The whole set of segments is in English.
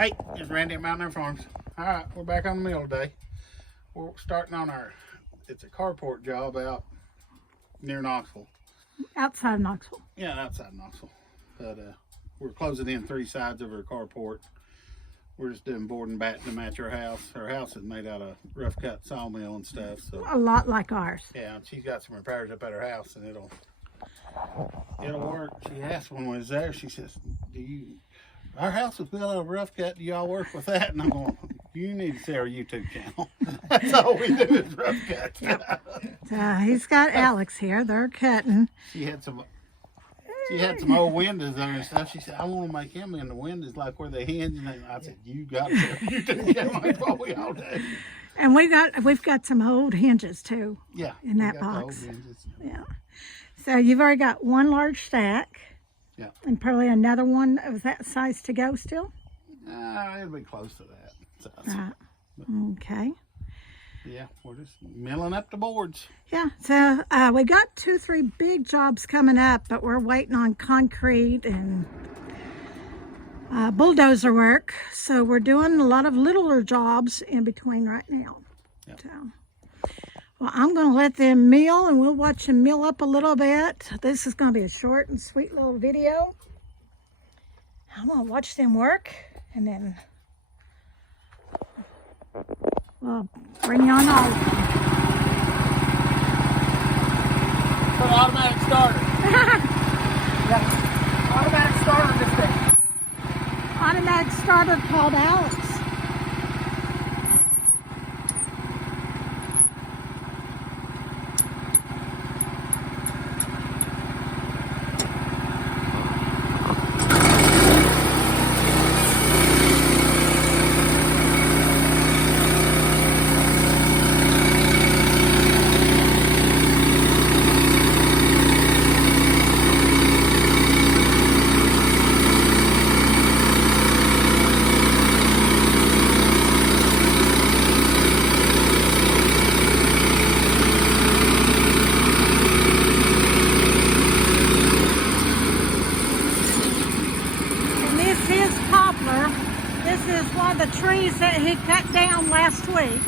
Hey, it's Randy at Mountaineer Farms. All right, we're back on the mill today. We're starting on it's a carport job out near Knoxville. Outside Knoxville. Yeah, outside Knoxville. But we're closing in 3 sides of our carport. We're just doing board and batten to match our house. Our house is made out of rough cut sawmill and stuff. So A lot like ours. yeah, she's got some repairs up at her house, and it'll work. She asked when we was there. She says, our house was built out of rough cut. Do y'all work with that? And I'm going, you need to see our YouTube channel. That's all we do is rough cut. Yep. He's got Alex here. They're cutting. She had some old windows there and stuff. She said, I want to make him in the windows like where they hinge. And I said, you got to see our YouTube channel. That's what we all do. And we've got some old hinges too. Yeah. In that box. Yeah. So you've already got one large stack. Yeah. And probably another one of that size to go still? It'll be close to that size. Right. Okay. Yeah, we're just milling up the boards. Yeah, so we got 2-3 big jobs coming up, but we're waiting on concrete and bulldozer work. So we're doing a lot of littler jobs in between right now. Yep. So, well, I'm going to let them mill, and we'll watch them mill up a little bit. This is going to be a short and sweet little video. I'm going to watch them work, and then we'll bring you on all of them. Put an automatic starter. Yeah. Automatic starter this thing. Automatic starter called Alex. This is one of the trees that he cut down last week,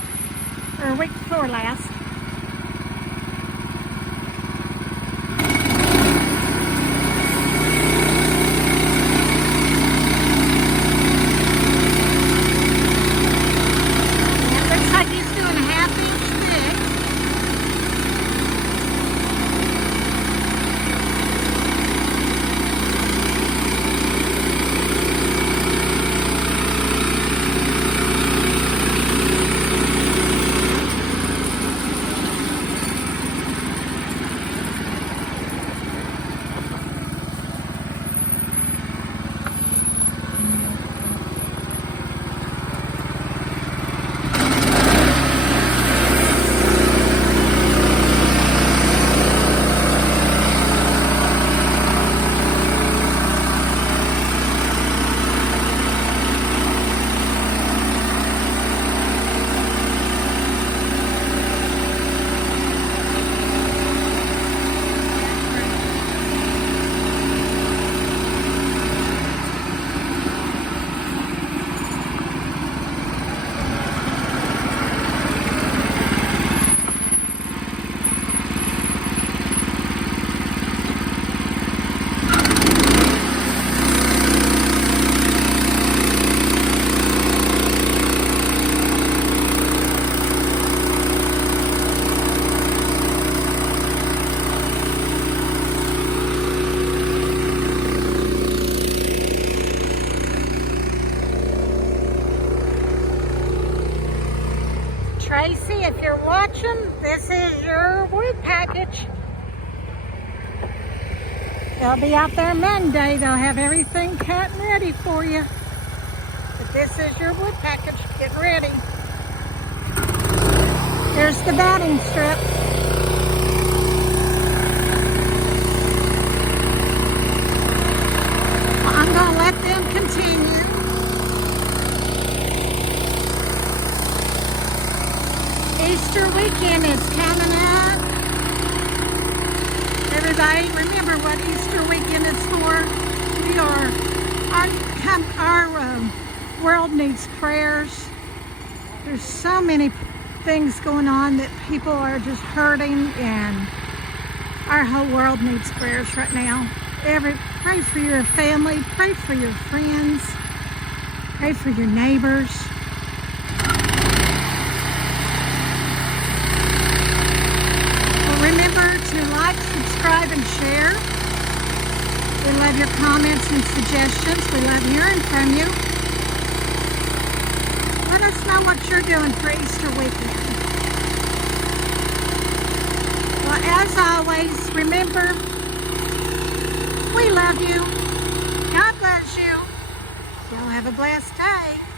or week before last. It looks like he's doing a 1/2-inch thick. Tracy, if you're watching, this is your wood package. They'll be out there Monday. They'll have everything cut and ready for you. But this is your wood package. Get ready. There's the batting strip. I'm going to let them continue. Easter weekend is coming up. Everybody, remember what Easter weekend is for. We're world needs prayers. There's so many things going on that people are just hurting, and our whole world needs prayers right now. Pray for your family, pray for your friends, pray for your neighbors. Well, remember to like, subscribe, and share. We love your comments and suggestions. We love hearing from you. Let us know what you're doing for Easter weekend. Well, as always, remember, we love you. God bless you. Y'all have a blessed day.